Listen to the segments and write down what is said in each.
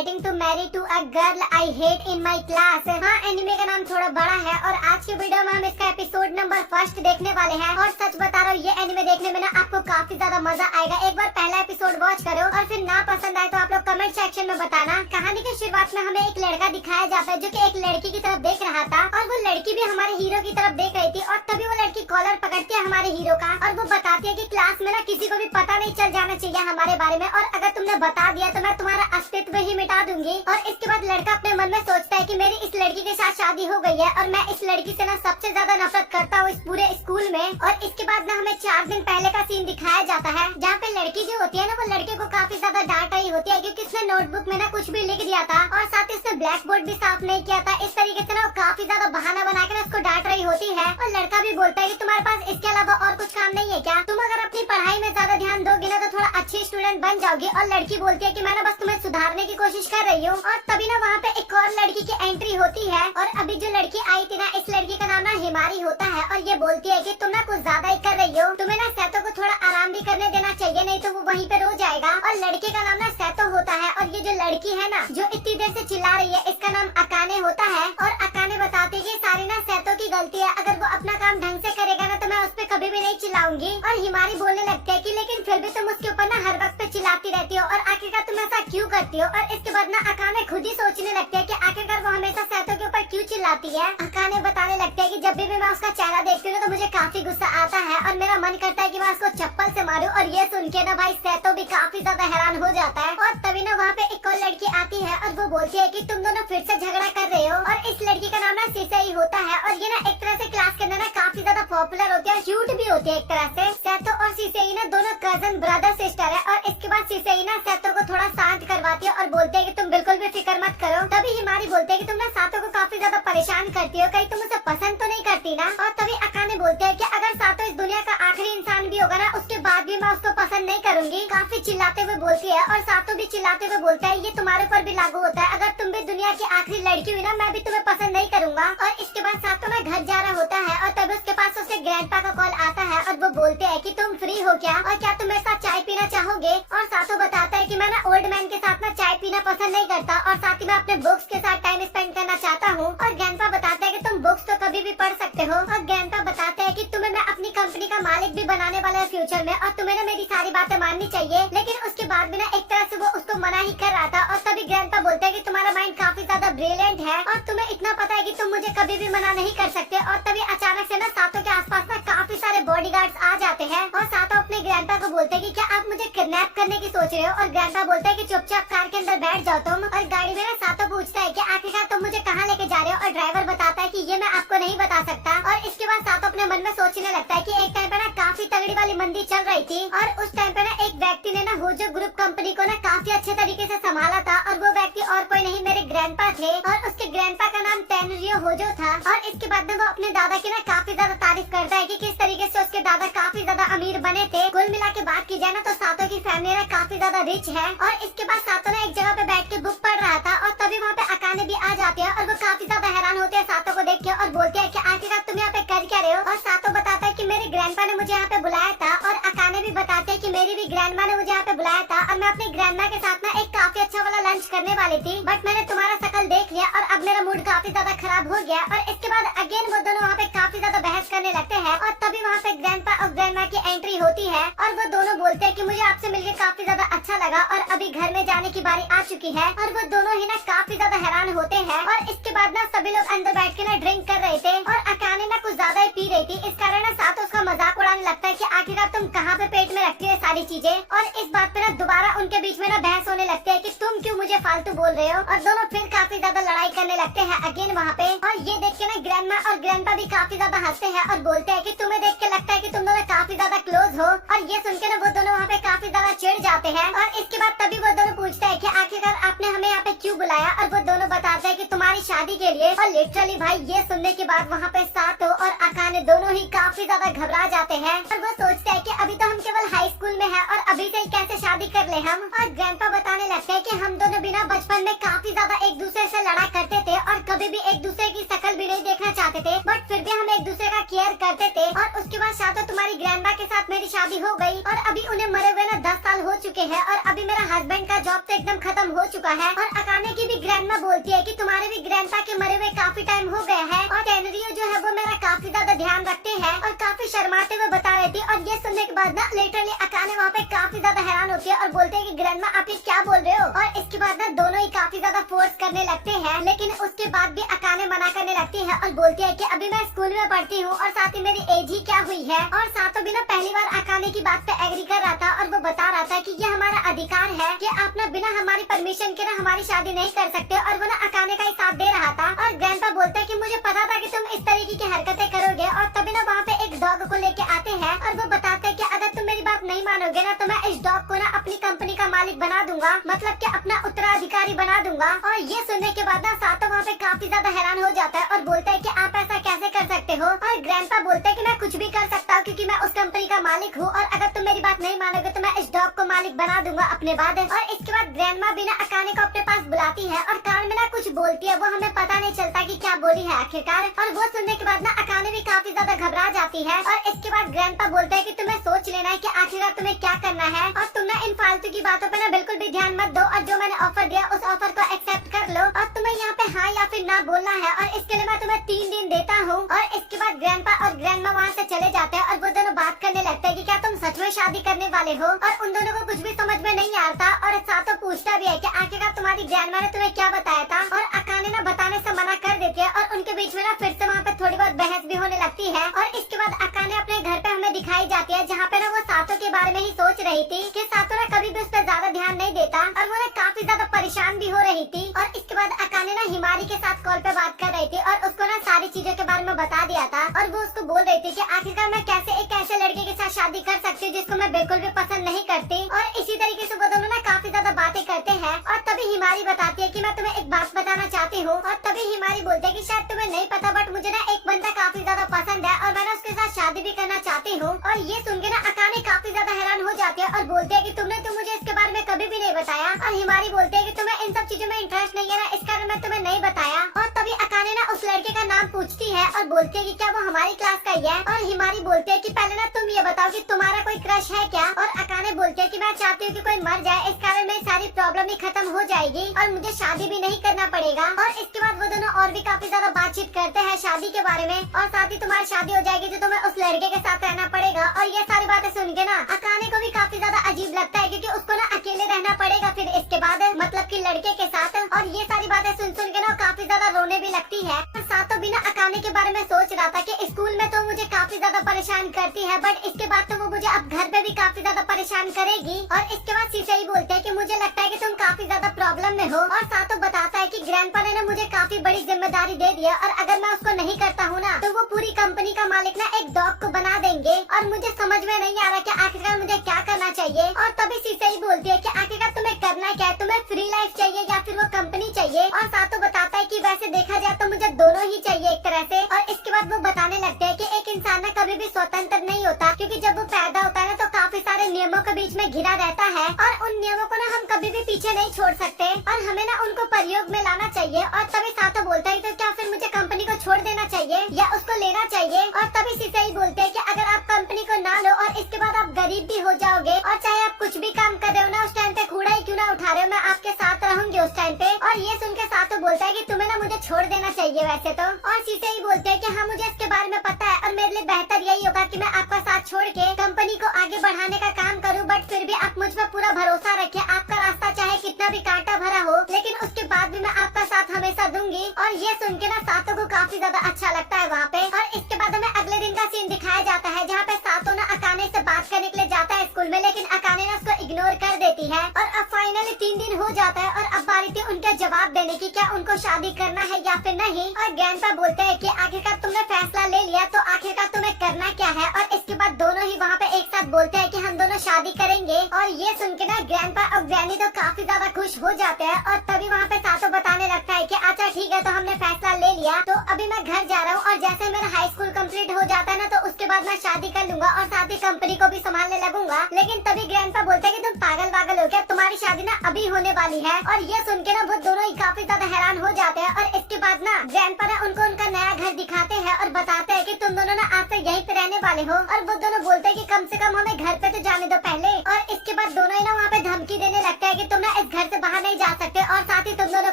To marry to a girl I hate in my class. हाँ, anime का नाम थोड़ा बड़ा है और आज के वीडियो में हम इसका एपिसोड नंबर 1 देखने वाले हैं। और सच बता रहा हूँ, ये एनिमे देखने में ना आपको काफी ज्यादा मजा आएगा। एक बार पहला एपिसोड वॉच करो और फिर ना पसंद आए तो आप लोग कमेंट सेक्शन में बताना। कहानी की शुरुआत में हमें एक लड़का दिखाया जाता है जो कि एक लड़की की तरफ देख रहा था और वो लड़की भी हमारे हीरो की तरफ देख रही थी। और तभी वो लड़की कॉलर पकड़ती है हमारे हीरो का और वो बताती है कि क्लास में ना किसी को भी पता नहीं चल जाना चाहिए हमारे बारे में, और अगर तुमने बता दिया तो मैं तुम्हारा अस्तित्व ही मिटा दूंगी। और इसके बाद लड़का अपने मन में सोचता है कि मेरी इस लड़की के साथ शादी हो गई है और मैं इस लड़की से ना सबसे ज्यादा नफरत करता हूँ इस पूरे स्कूल में। और इसके बाद ना हमें 4 दिन पहले का सीन दिखाया जाता है जहाँ पे लड़की जो होती है ना वो लड़के को काफी ज्यादा डांट रही होती है क्योंकि उसने नोटबुक में ना कुछ भी लिख दिया था और साथ ही उसने ब्लैक बोर्ड भी साफ नहीं किया था। इस तरीके से ना वो काफी ज्यादा बहाना बना के उसको डांट रही होती है। और लड़का भी बोलता है कि तुम्हारे पास इसके अलावा और कुछ काम नहीं है क्या? तुम अगर अपनी पढ़ाई में ज्यादा ध्यान दोगी ना तो थोड़ा अच्छी स्टूडेंट बन जाओगी। और लड़की बोलती है कि मैं ना बस तुम्हें सुधारने की कोशिश कर रही हूँ। और तभी ना वहाँ पे एक और लड़की की एंट्री होती है और अभी जो लड़की आई थी ना, इस लड़की का नाम ना हिमारी होता है और ये बोलती है कि तुम ना कुछ ज्यादा ही कर रही हो, तुम्हें ना सैतो को थोड़ा आराम भी करने देना चाहिए, नहीं तो वो वहीं पे रो जाएगा। और लड़के का नाम ना सैतो होता है और ये जो लड़की है ना जो इतनी देर से चिल्ला रही है, इसका नाम अकाने होता है। और अकाने बताती है कि सारी ना सैतो की गलती है, अगर वो अपना काम ढंग से करेगा ना तो मैं उस पर कभी भी नहीं चिल्लाऊंगी। और हिमारी बोलने लगती है कि लेकिन फिर भी तुम उसके ऊपर ना हर वक्त पे चिल्लाती रहती हो और आखिरकार तुम ऐसा क्यों करती हो? और इसके बाद ना अकाने खुद ही सोचने लगती है कि आखिरकार वो हमेशा सैतो के ऊपर क्यों चिल्लाती है। अकाने बताने लगते है कि जब भी मैं उसका चेहरा देखती हूँ तो मुझे काफी गुस्सा आता है और मेरा मन करता है कि मैं उसको चप्पल से मारूं। और ये सुन के ना भाई सैतो भी काफी ज्यादा हैरान हो जाता है। और तभी ना वहाँ पे एक और लड़की आती है और वो बोलती है कि तुम दोनों फिर से झगड़ा कर रहे हो। और इस लड़की का नाम ना सिसई होता है और ये ना एक तरह से क्लास के अंदर ना काफी ज्यादा पॉपुलर होती है और क्यूट भी होती है एक तरह से। सैतो और सिसई ना दोनों कजन ब्रदर सिस्टर है। और इसके बाद सिसई ना सैतो को थोड़ा शांत करवाती है और बोलते है कि तुम बिल्कुल भी फिक्र मत करो। तभी हिमारी बोलते है कि तुम ना सातो को काफी ज्यादा परेशान करती हो, कहीं तुम उसे पसंद तो नहीं करती ना? और तभी अकाने बोलते है कि अगर सातो इस दुनिया का आखिरी इंसान भी होगा ना उसके बाद भी मैं उसको पसंद नहीं करूंगी। काफी चिल्लाते हुए बोलती है और सातो भी चिल्लाते हुए बोलता है ये तुम्हारे ऊपर भी लागू होता है, अगर तुम भी दुनिया की आखिरी लड़की हुई ना मैं भी तुम्हें पसंद नहीं करूंगा। और इसके बाद सातो ना घर जा रहा होता है और तभी उसके पास उसके ग्रैंडपा का कॉल आता है और वो बोलते है कि तुम फ्री हो क्या और क्या तुम मेरे साथ चाय पीना चाहोगे? और सातो बताता है कि मैं ना ओल्ड मैन के साथ ना चाय पीना पसंद नहीं करता और साथ ही मैं अपने बुक्स के साथ टाइम स्पेंड करना चाहता हूँ। और ग्रैंडपा बताता है कि तुम बुक्स तो कभी भी पढ़ सकते हो। और ग्रैंडपा बताता है कि तुम्हें मैं अपनी कंपनी का मालिक भी बनाने वाला है फ्यूचर में और तुम्हें ना मेरी सारी बातें माननी चाहिए। लेकिन उसके बाद भी ना एक तरह से वो उसको मना ही कर रहा था। और तभी ग्रैंडपा बोलता है कि तुम्हारा माइंड काफी ज्यादा ब्रिलियंट है और तुम्हें इतना पता है कि तुम मुझे कभी भी मना नहीं कर सकते। और तभी अचानक से ना सातो के आसपास ना काफी सारे बॉडीगार्ड्स आ जाते हैं और सातो अपने ग्रैंडपा को बोलते है कि क्या आप मुझे किडनैप करने की सोच रहे हो? और ग्रैंडपा बोलता है कि चुपचाप कार के अंदर बैठ जाओ तुम। और गाड़ी में ना सातो पूछता है कि आखिरकार तुम मुझे कहाँ लेके जा रहे हो? और ड्राइवर बताता है कि ये मैं आपको नहीं बता सकता। और इसके बाद सातो अपने मन में सोचने लगता है कि एक टाइम पे ना काफी तगड़ी वाली मंदी चल रही थी और उस टाइम पे ना एक व्यक्ति ने ना होजो ग्रुप कंपनी को ना काफी अच्छे तरीके से संभाला था और वो व्यक्ति और कोई नहीं मेरे ग्रैंडपा थे और उसके ग्रैंडपा का नाम टेनरियो होजो था। और इसके बाद में वो अपने दादा की ना काफी ज्यादा तारीफ करता है कि किस तरीके से उसके दादा काफी ज्यादा अमीर बने थे। कुल मिला के बात की जाए ना तो सातो की फैमिली ना काफी ज्यादा रिच है। और इसके बाद सातो ना एक जगह पे बैठ के बुक पढ़ रहा था और तभी वहाँ पे अकाने भी आ जाती है और वो काफी ज्यादा हैरान होते हैं सातो को देख के और बोलते हैं कि आखिरकार तुम यहाँ पे कर क्या रहे हो? और सातो बताता है कि मेरे ग्रैंडपा ने मुझे यहाँ पे बुलाया था। और अकाने भी बताते हैं कि मेरी भी ग्रैंडमा ने मुझे यहाँ पे बुलाया था और मैं अपनी ग्रैंडमा के साथ ना एक काफी अच्छा वाला लंच करने वाली थी, बट मैंने तुम्हारा शकल देख लिया और अब मेरा मूड काफी ज्यादा खराब हो गया। और इसके बाद अगेन वो दोनों वहाँ पे काफी ज्यादा बहस करने लगते हैं और तभी वहाँ पे ग्रैंडपा और ग्रैंडमा की एंट्री होती है और वो दोनों बोलते हैं कि मुझे आपसे मिलकर काफी ज्यादा अच्छा लगा और अभी घर में जाने की बारी आ चुकी है। और वो दोनों ही ना काफी ज्यादा हैरान होते हैं। और इसके बाद ना सभी लोग अंदर बैठ के ना ड्रिंक कर रहे थे और अकाने ना कुछ ज्यादा ही पी रही थी। इस कारण ना सातो उसका मजाक उड़ाने लगता है कि आखिरकार तुम कहाँ पे पेट में रखती हो सारी चीजें। और इस बात पे ना दोबारा उनके बीच में ना बहस होने लगती है कि तुम क्यों मुझे फालतू बोल रहे हो? और दोनों फिर काफी ज्यादा लड़ाई करने लगते हैं अगेन वहाँ पे। और ये देख के ना ग्रैंडमा और ग्रैंडपा भी काफी ज्यादा हंसते हैं और बोलते हैं कि तुम्हें देख के लगता है कि तुम दोनों काफी ज्यादा क्लोज हो। और ये सुन के ना वो दोनों वहाँ पे काफी ज्यादा चिढ़ जाते हैं। और इसके बाद तभी वो दोनों पूछते हैं कि आखिरकार आपने हमें यहाँ पे क्यों बुलाया? और वो दोनों बताते हैं कि तुम्हारी शादी के लिए। और लिटरली भाई ये सुनने के बाद वहाँ पे सातो और अकाने दोनों ही काफी ज्यादा घबरा जाते हैं और वो सोचते हैं कि अभी तो हम केवल हाई स्कूल में है और अभी से ही कैसे शादी कर ले हम। और ग्रैंडपा बताने लगते हैं कि हम दोनों बिना बचपन में काफी ज्यादा एक दूसरे से लड़ा करते थे और कभी भी एक दूसरे की शक्ल भी नहीं देखना चाहते थे, बट फिर भी हम एक दूसरे का केयर करते थे। और उसके बाद शायद तुम्हारी ग्रैंडमा के साथ मेरी शादी हो गई और अभी उन्हें मरे हुए ना 10 साल हो चुके हैं और अभी मेरा हस्बैंड का जॉब तो एकदम खत्म हो चुका है। और अकाने की भी ग्रैंडमा बोलती है कि तुम्हारे भी ग्रैंडपा के मरे हुए काफी टाइम हो गया है। और टेनरियो जो है वो मेरा काफी ज्यादा ध्यान रखते हैं और काफी शर्माते हुए बता रही थी। और ये सुनने के बाद ना लिटरली अकाने वहाँ पे काफी ज्यादा हैरान होती है और बोलते हैं कि ग्रैंडमा आप ये क्या बोल रहे हो। और इसके बाद ना दोनों ही काफी ज्यादा फोर्स करने लगते हैं, लेकिन उसके बाद भी अकाने मना करने लगती है और बोलती है कि अभी मैं स्कूल में पढ़ती हूँ और साथ ही मेरी एज ही क्या हुई है। और साथों भी ना पहली बार अकाने की बात पे एग्री कर रहा था और वो बता रहा था कि ये हमारा अधिकार है कि आप ना बिना हमारी परमिशन के ना हमारी शादी नहीं कर सकते। और वो ना अकाने का ही साथ दे रहा था। और ग्रैंडपा बोलता है कि मुझे पता था कि तुम इस तरीके की हरकतें करोगे। और तभी ना वहाँ पे एक डॉग को लेके आते हैं और वो बताते हैं कि अगर तुम मेरी बात नहीं मानोगे ना तो मैं इस डॉग को ना अपनी कंपनी का मालिक बना दूंगा, मतलब कि अपना उत्तराधिकारी बना दूंगा। और ये सुनने के बाद ना सातो वहाँ पे काफी ज्यादा हैरान हो जाता है और बोलता है कि आप ऐसा कैसे कर सकते हो। और ग्रैंडपा बोलते हैं कि मैं कुछ भी कर सकता हूँ क्योंकि मैं उस कंपनी का मालिक हूँ और अगर तुम मेरी बात नहीं मानोगे तो मैं इस डॉग को मालिक बना दूंगा अपने बाद। और इसके बाद ग्रैंडमा बिना अकाने को अपने पास बुलाती है और कान में ना कुछ बोलती है, वो हमें पता नहीं चलता कि क्या बोली है आखिरकार। और वो सुनने के बाद ना अकाने भी काफी ज्यादा घबरा जाती है। और इसके बाद ग्रैंडपा बोलता है कि तुम्हें सोच लेना है कि आखिरकार तुम्हें क्या करना है और तुम ना इन फालतू की बातों पे ना बिल्कुल भी ध्यान मत दो और जो मैंने ऑफर दिया उस ऑफर को एक्सेप्ट कर लो और तुम्हें यहाँ पे हाँ या फिर ना बोलना है। और इसके लिए मैं तुम्हें 3 दिन देता हूँ। और इसके बाद ग्रैंडपा और ग्रैंडमा वहाँ से चले जाते हैं और वो दोनों बात करने लगते हैं कि क्या तुम सच में शादी करने वाले हो। और उन दोनों को कुछ भी समझ में नहीं आता और सातो पूछता भी है कि आखिरकार तुम्हारी ग्रैंडमा ने तुम्हें क्या बताया था। और अकाने ना बताने से मना कर देती है और उनके बीच में ना फिर से वहाँ पे थोड़ी बहुत बहस भी होने लगती है। और इसके बाद अकाने अपने घर पे हमें दिखाई जाती है जहाँ पे ना वो सातो के बारे में ही सोच रही थी कि सातो ना कभी भी उस पर ज्यादा ध्यान नहीं देता और वो ना काफी ज्यादा परेशान भी हो रही थी। और इसके बाद अकाने ना हिमारी के साथ कॉल पे बात कर रही थी और उसको ना सारी चीजों के बारे में बता दिया था। और वो उसको बोल रही थी कि आखिरकार मैं कैसे एक ऐसे लड़के के साथ शादी कर सकती हूँ जिसको मैं बिल्कुल भी पसंद नहीं करती। और इसी तरीके से वो दोनों ना काफी ज्यादा बातें करते हैं। और तभी हिमारी बताती है कि मैं तुम्हें एक बात बताना चाहती हूँ। और तभी हिमारी बोलती है कि शायद तुम्हें नहीं पता बट मुझे ना एक बंदा काफी ज्यादा पसंद है और मैं ना उसके साथ शादी भी करना चाहती हूँ। और ये सुन के ना अकाने काफी ज्यादा हैरान हो जाती है और बोलती है कि तुमने तो मुझे इसके बारे में कभी भी नहीं बताया। और हिमारी बोलती है कि तुम्हें इन सब चीजों में इंटरेस्ट नहीं है ना, इस कारण मैं तुम्हें नहीं बताया। और तभी अकाने ना उस लड़के का नाम पूछती है और बोलती है कि क्या वो हमारी क्लास का ही है। और हिमारी बोलती है कि पहले ना तुम ये बताओ कि तुम्हारा कोई क्रश है क्या। और अकाने बोलती है कि मैं चाहती हूँ कि कोई मर जाए, इस कारण मेरी सारी प्रॉब्लम ही खत्म हो जाएगी और मुझे शादी भी नहीं करना पड़ेगा। और इसके बाद वो दोनों और भी काफी ज्यादा बातचीत करते हैं शादी के बारे में। और साथ ही तुम्हारी शादी हो जाएगी तो तुम्हें उस लड़के के साथ रहना पड़ेगा। और ये सारी बातें सुन के ना अकाने को भी काफी ज्यादा अजीब लगता है क्योंकि उसको ना अकेले रहना पड़ेगा फिर इसके बाद, मतलब कि लड़के के साथ। और ये सारी बातें सुन सुन के ना काफी ज्यादा रोने भी लगती है। और साथों बिना अकाने के बारे में सोच रहा था कि स्कूल में तो मुझे काफी ज्यादा परेशान करती है बट इसके बाद तो वो मुझे अब घर पे भी काफी ज्यादा परेशान करेगी। और इसके बाद शीशे ही बोलते हैं कि मुझे लगता है कि तुम काफी ज्यादा प्रॉब्लम में हो। और साथों बताता है कि ग्रैंडपा ने ना मुझे काफी बड़ी जिम्मेदारी दे दी है और अगर मैं उसको नहीं करता हूँ ना तो वो पूरी कंपनी का मालिक ना एक डॉग को बना देंगे। और मुझे समझ में नहीं आ रहा कि आखिरकार मुझे क्या करना चाहिए। और तभी शीशे ही बोलती है कि आखिरकार तुम्हें करना क्या है, तुम्हें फ्री लाइफ चाहिए या फिर वो कंपनी चाहिए। और साथों बताता है कि वैसे देखा जाए तो मुझे दोनों ही चाहिए एक तरह से। और इसके बाद वो बताने लगते हैं कि एक इंसान ना कभी भी स्वतंत्र नहीं होता क्योंकि जब वो पैदा होता है ना तो काफी सारे नियमों के बीच में घिरा रहता है और उन नियमों को ना हम कभी भी पीछे नहीं छोड़ सकते और हमें ना उनको प्रयोग में लाना चाहिए। और तभी साथों बोलता है तो क्या फिर मुझे कंपनी को छोड़ देना चाहिए या उसको लेना चाहिए। और तभी शीशे ही बोलते हैं कि अगर आप कंपनी को ना लो और इसके बाद आप गरीब भी हो जाओगे और चाहे आप कुछ भी काम कर रहे हो ना उस टाइम पे कूड़ा ही क्यों ना उठा रहे हो, मैं आपके साथ रहूंगी उस टाइम पे। और ये सुन के साथों बोलता है कि तुम्हें ना मुझे छोड़ देना चाहिए वैसे तो। और शीशे ही बोलते हैं कि हाँ मुझे इसके बारे में पता है और मेरे लिए बेहतर यही होगा कि मैं आपका साथ छोड़ के कंपनी को आगे बढ़ाने का काम करूँ बट फिर भी आप मुझ पर पूरा भरोसा रखिए। आपका रास्ता चाहे कितना भी कांटा भरा हो लेकिन उसके बाद भी मैं आपका साथ हमेशा दूंगी। और ये सुन के ना सातों को काफी ज्यादा अच्छा लगता है वहाँ पे। और इसके बाद हमें अगले दिन का सीन दिखाया जाता है जहाँ पे सातों ना अकाने से बात करने के लिए जाता है स्कूल में, लेकिन अकाने ना उसको इग्नोर कर देती है। और अब फाइनली 3 दिन हो जाता है और अब बारी थी उनका जवाब देने की, क्या उनको शादी करना है या फिर नहीं। और ग्रैंडपा बोलते हैं कि आखिरकार तुमने फैसला ले लिया तो आखिरकार तुम्हें करना क्या है। और इसके बाद दोनों ही वहाँ पे एक साथ बोलते हैं कि हम दोनों शादी करेंगे। और ये सुन के ना ग्रैंडपा और ग्रैनी तो काफी ज्यादा खुश हो जाते हैं। और तभी वहाँ पे सातों बताने लगता है कि अच्छा ठीक है तो हमने फैसला ले लिया तो अभी मैं घर जा रहा हूँ और जैसे मेरा हाई स्कूल कंप्लीट हो जाता है ना तो उसके बाद मैं शादी कर लूंगा और साथ ही कंपनी को भी संभालने लगूंगा। लेकिन तभी ग्रैंडपा बोलते हैं कि तुम पागल पागल हो क्या, तुम्हारी शादी ना अभी होने वाली है। और ये सुन के ना वो दोनों ही काफी ज्यादा हैरान हो जाते हैं। और इसके बाद ना ग्रैंडपा ना उनको उनका नया घर दिखाते हैं और बताते हैं कि तुम दोनों ना आज से यहीं पे रहने वाले हो। और वो दोनों बोलते हैं कि कम से कम हमें घर पे तो जाने दो पहले। और इसके बाद दोनों ही ना वहाँ पे धमकी देने लगते हैं कि तुम ना इस घर से बाहर नहीं जा सकते और साथ ही तुम दोनों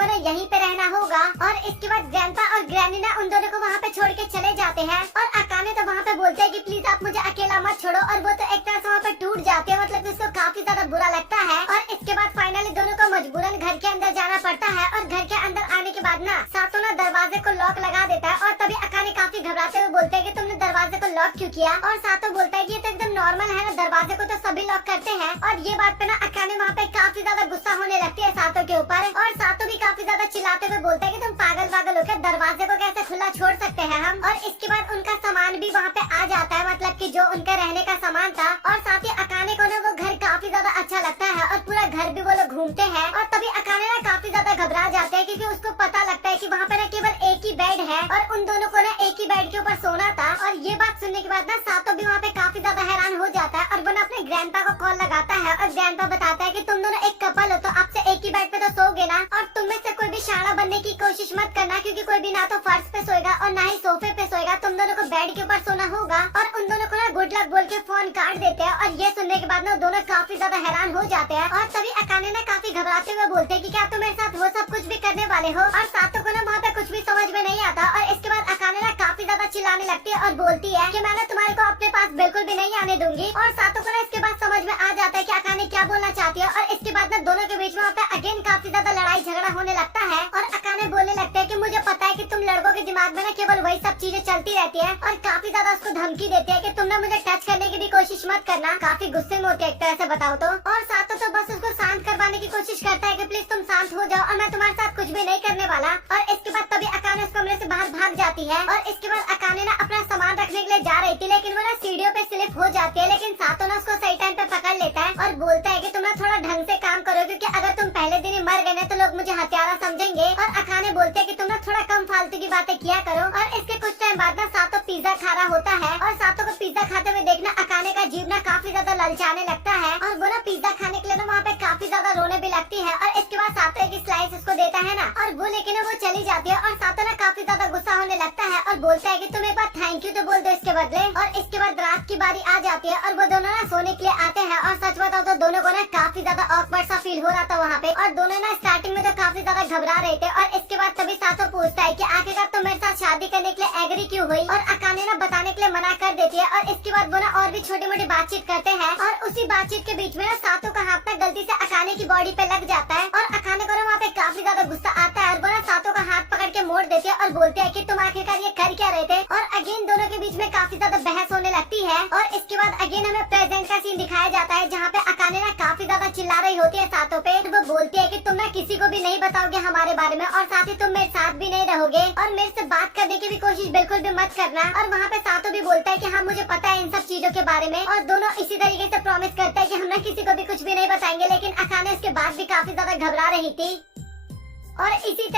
को ना यहीं पे रहना होगा। और इसके बाद ग्रैंडपा और ग्रैनी ना उन दोनों को वहाँ पे छोड़ के चले जाते हैं। और अकाने तो वहाँ पे बोलते हैं कि प्लीज आप मुझे अकेला मत छोड़ो। और वो तो एक तरह से वहाँ पे टूट जाते हैं, मतलब उसको काफी ज्यादा बुरा लगता है। और इसके बाद फाइनली दोनों को मजबूरन घर के अंदर जाना पड़ता है। और घर के अंदर आने के बाद ना सातों ना दरवाजे को लॉक लगा देता है। और तभी अकाने काफी घबराते हुए बोलते हैं कि तुमने दरवाजे को लॉक क्यों किया। और सातों बोलता है कि ये तो एकदम नॉर्मल है ना, दरवाजे को तो सभी लॉक करते हैं। और ये बात पे ना अकाने वहाँ पे काफी ज्यादा गुस्सा होने लगती है सातों के ऊपर। और सातों भी काफी ज्यादा चिल्लाते हुए बोलते हैं कि तुम पागल हो क्या, दरवाजे को कैसे खुला छोड़ सकते हैं हम। और इसके बाद उनका सामान भी वहाँ पे आ जाता है, मतलब कि जो उनका रहने का सामान था। और साथ ही अकाने को ना वो घर काफी ज्यादा अच्छा लगता है और पूरा घर भी वो लोग घूमते हैं। और तभी अकाने ना काफी ज्यादा घबरा जाते हैं क्योंकि उसको पता लगता है कि वहाँ पे ना केवल एक ही बेड है और उन दोनों को ना एक ही बेड के ऊपर सोना था। और ये बात सुनने के बाद ना सातों भी वहाँ पे काफी ज्यादा हैरान हो जाता है। और वो ना अपने ग्रैंडपा को कॉल लगाता है और ग्रैंडपा बताता है कि तुम दोनों एक कपल हो तो आपसे एक ही बेड पे तो सोओगे ना। और तुम में से कोई भी शाना बनने की कोशिश मत करना क्योंकि कोई भी ना तो फर्श पे सोएगा और ना ही सोफे पे सोएगा, तुम दोनों को बेड के ऊपर सोना होगा। और उन दोनों को ना गुड लक बोल के फोन काट देते हैं। और ये सुनने के बाद ना दोनों काफी ज्यादा हैरान हो जाते हैं। और तभी अकाने ना काफी घबराते हुए बोलते हैं कि क्या तुम मेरे साथ वो सब कुछ भी करने वाले हो। और सातों को ना वहाँ पे कुछ भी समझ में नहीं आता। और इसके बाद अकाने ना काफी ज्यादा चिल्लाने लगती है और बोलती है कि मैं ना तुम्हारे को अपने पास बिल्कुल भी नहीं आने दूंगी। और सातों को ना इसके बाद समझ में आ जाता है कि अकाने क्या बोलना चाहती है। और इसके बाद ना दोनों के बीच में वहाँ पे अगेन काफी ज्यादा लड़ाई झगड़ा होने लगता है। और अकाने बोलने लगते हैं कि मुझे पता है कि तुम लड़कों के दिमाग में ना केवल वही सब चीजें चलती रहती है। और काफी ज्यादा उसको धमकी देते हैं कि तुम ना मुझे टच करने की भी कोशिश मत करना। काफी गुस्से में होती है एक तरह से बताओ तो। और सातों तो बस उसको शांत करवाने की कोशिश करता है कि प्लीज तुम शांत हो जाओ और मैं तुम्हारे साथ कुछ भी नहीं करने वाला। और इसके बाद तभी अकाने उस कमरे से बाहर भाग जाती है। और इसके बाद अकाने ना अपना सामान रखने के लिए जा रही थी लेकिन वो ना सीढ़ियों पे स्लिप हो जाती है। लेकिन सातों ना उसको सही टाइम पे पकड़ लेता है और बोलता है कि तुम ना थोड़ा ढंग से काम करो क्योंकि अगर तुम पहले दिन ही मर गए ना तो लोग मुझे हत्यारा समझेंगे। और अकाने बोलते हैं कि तुम ना थोड़ा कम फालतू की बातें किया करो। और इसके कुछ टाइम बाद ना सातों पिज्जा खा रहा होता है। और सातों को पिज्जा खाते हुए देखना अकाने का जीभ ना काफी ज्यादा ललचाने लगता है। और वो ना पिज्जा खाने के लिए ना वहाँ पे काफी ज्यादा रोने भी लगती है। और इसके बाद सातों एक स्लाइस उसको देता है ना और वो लेके ना वो चली जाती है। और सातों ना काफी ज्यादा गुस्सा होने लगता है और बोलता है कि तुम एक बार थैंक यू तो बोल दो इसके बदले। और इसके बाद रात की बारी आ जाती है और वो दोनों ना सोने के लिए आते हैं। और सच बताओ तो दोनों को ना काफी ज्यादा ऑकवर्ड सा फील हो रहा था वहाँ पे। और दोनों ना स्टार्टिंग में तो काफी ज्यादा घबरा रहे थे। और इसके बाद तभी सातों पूछता है कि आखिरकार तुम मेरे साथ शादी करने के लिए एग्री क्यों हुई। और अकाने ना बताने के लिए मना कर देती है। और इसके बाद वो ना और भी छोटी मोटी बातचीत करते हैं। और उसी बातचीत के बीच में ना सातों का हाथ ना गलती से अकाने की बॉडी पे लग जाता है। और अकाने को ना वहाँ पे काफी ज्यादा गुस्सा आता है और वो ना सातों का हाथ पकड़ के मोड़ देती है और बोलते हैं कि तुम आखिरकार ये कर क्या रहे थे। और अगेन दोनों के बीच में काफी ज्यादा बहस होने लगती है। और इसके बाद अगेन हमें प्रेजेंट का सीन दिखाया जाता है जहाँ पे अकाने ना काफी ज्यादा चिल्ला रही होती है सातों पे। वो बोलती है कि तुम ना किसी को भी नहीं बताओगे हमारे बारे में और साथ ही तुम मेरे साथ भी नहीं रहोगे और मेरे से बात करने की भी कोशिश बिल्कुल भी मत करना। और वहाँ पे सातों भी बोलता है कि हाँ मुझे पता है इन सब चीजों के बारे में। और दोनों इसी तरीके से प्रॉमिस करते हैं कि हम ना किसी को भी कुछ भी नहीं बताएंगे। लेकिन अकाने इसके बाद भी काफी ज्यादा घबरा रही थी। और इसी